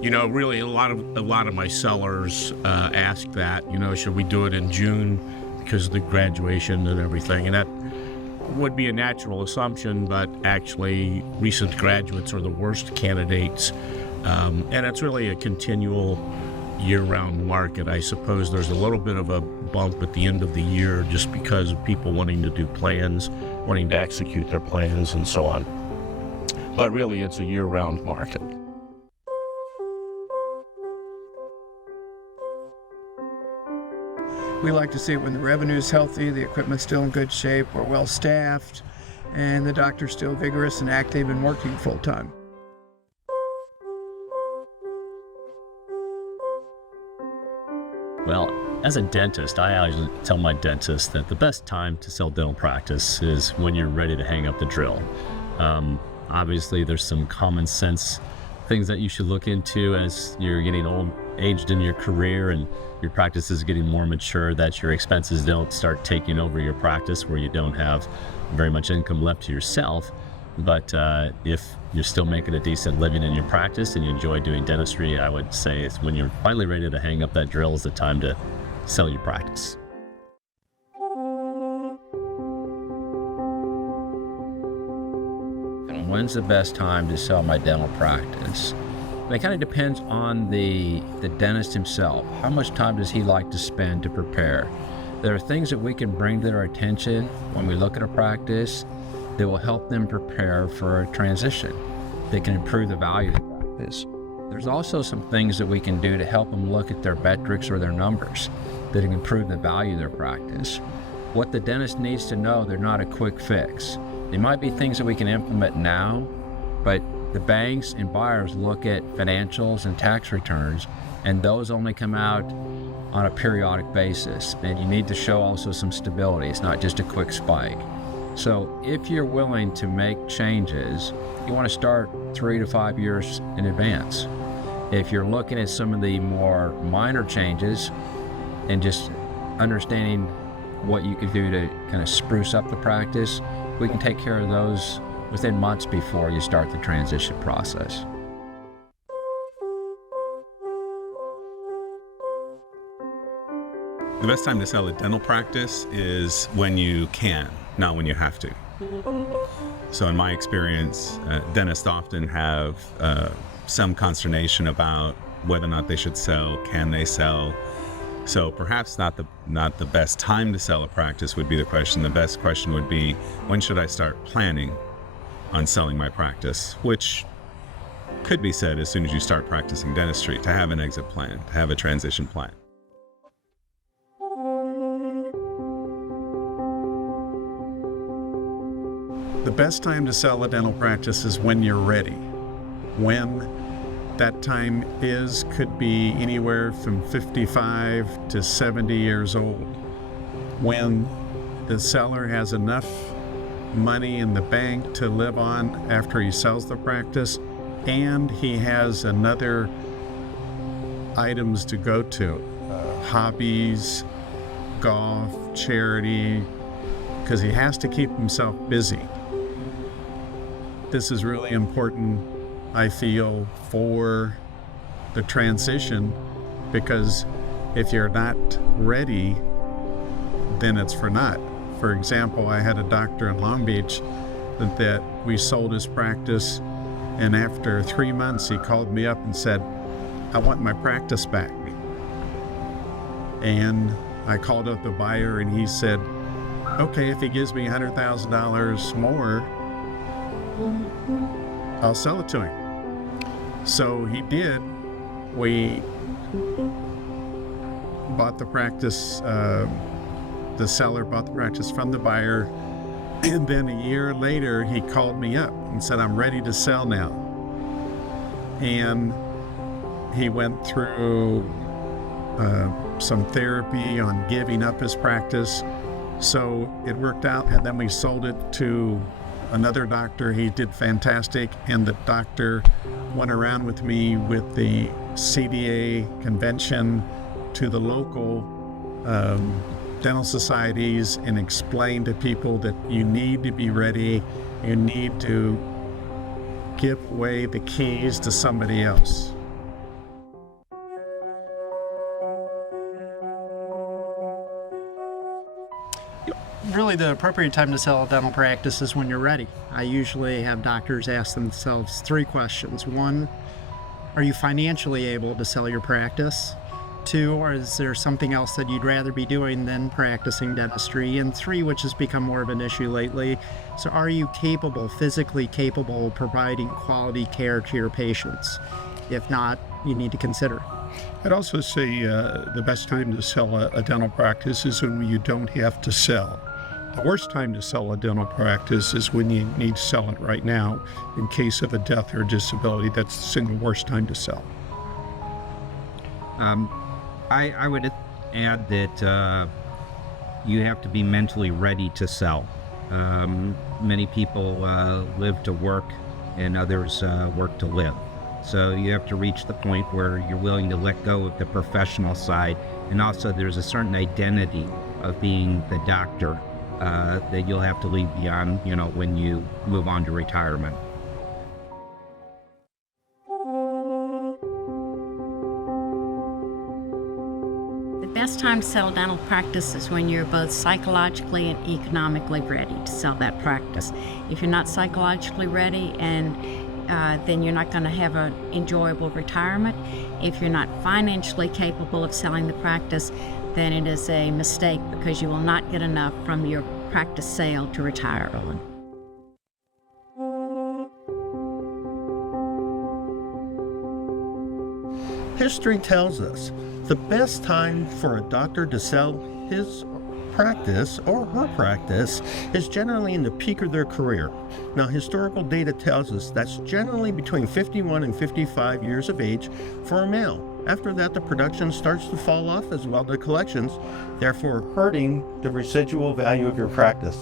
Really a lot of my sellers ask that, should we do it in June because of the graduation and everything, and that would be a natural assumption, but actually recent graduates are the worst candidates, and it's really a continual year-round market. I suppose there's a little bit of a bump at the end of the year just because of people wanting to do plans, wanting to execute their plans and so on, but really it's a year-round market. We like to see it when the revenue is healthy, the equipment's still in good shape, we're well staffed, and the doctor's still vigorous and active and working full time. Well, as a dentist, I always tell my dentist that the best time to sell dental practice is when you're ready to hang up the drill. Obviously, there's some common sense things that you should look into as you're getting aged in your career and your practice is getting more mature, that your expenses don't start taking over your practice where you don't have very much income left to yourself. But if you're still making a decent living in your practice and you enjoy doing dentistry, I would say it's when you're finally ready to hang up that drill is the time to sell your practice. And when's the best time to sell my dental practice? It kind of depends on the dentist himself. How much time does he like to spend to prepare? There are things that we can bring to their attention when we look at a practice that will help them prepare for a transition. They can improve the value of the practice. There's also some things that we can do to help them look at their metrics or their numbers that can improve the value of their practice. What the dentist needs to know, they're not a quick fix. They might be things that we can implement now, but the banks and buyers look at financials and tax returns, and those only come out on a periodic basis. And you need to show also some stability. It's not just a quick spike. So if you're willing to make changes, you want to start 3 to 5 years in advance. If you're looking at some of the more minor changes and just understanding what you could do to kind of spruce up the practice, we can take care of those within months before you start the transition process. The best time to sell a dental practice is when you can, not when you have to. So in my experience, dentists often have some consternation about whether or not they should sell, can they sell. So perhaps not the best time to sell a practice would be the question. The best question would be, when should I start planning on selling my practice? Which could be said as soon as you start practicing dentistry, to have an exit plan, to have a transition plan. The best time to sell a dental practice is when you're ready. When that time could be anywhere from 55 to 70 years old. When the seller has enough money in the bank to live on after he sells the practice, and he has another items to go to, hobbies, golf, charity, because he has to keep himself busy. This is really important, I feel, for the transition, because if you're not ready, then it's for naught. For example, I had a doctor in Long Beach that we sold his practice, and after 3 months he called me up and said, I want my practice back. And I called up the buyer and he said, okay, if he gives me $100,000 more, I'll sell it to him. So he did. We bought the practice, the seller bought the practice from the buyer, and then a year later he called me up and said, I'm ready to sell now. And he went through some therapy on giving up his practice. So it worked out, and then we sold it to another doctor. He did fantastic, and the doctor went around with me with the CDA convention to the local dental societies and explained to people that you need to be ready, you need to give away the keys to somebody else. Really, the appropriate time to sell a dental practice is when you're ready. I usually have doctors ask themselves 3 questions. 1, are you financially able to sell your practice? 2, or is there something else that you'd rather be doing than practicing dentistry? And 3, which has become more of an issue lately, so are you capable, physically capable, of providing quality care to your patients? If not, you need to consider. I'd also say the best time to sell a dental practice is when you don't have to sell. The worst time to sell a dental practice is when you need to sell it right now. In case of a death or disability, that's the single worst time to sell. I would add that you have to be mentally ready to sell. Many people live to work and others work to live. So you have to reach the point where you're willing to let go of the professional side, and also there's a certain identity of being the doctor that you'll have to leave beyond, when you move on to retirement. The best time to sell a dental practice is when you're both psychologically and economically ready to sell that practice. If you're not psychologically ready, and then you're not going to have an enjoyable retirement. If you're not financially capable of selling the practice, then it is a mistake, because you will not get enough from your practice sale to retire early. History tells us the best time for a doctor to sell his practice or her practice is generally in the peak of their career. Now, historical data tells us that's generally between 51 and 55 years of age for a male. After that, the production starts to fall off, as well as the collections, therefore hurting the residual value of your practice.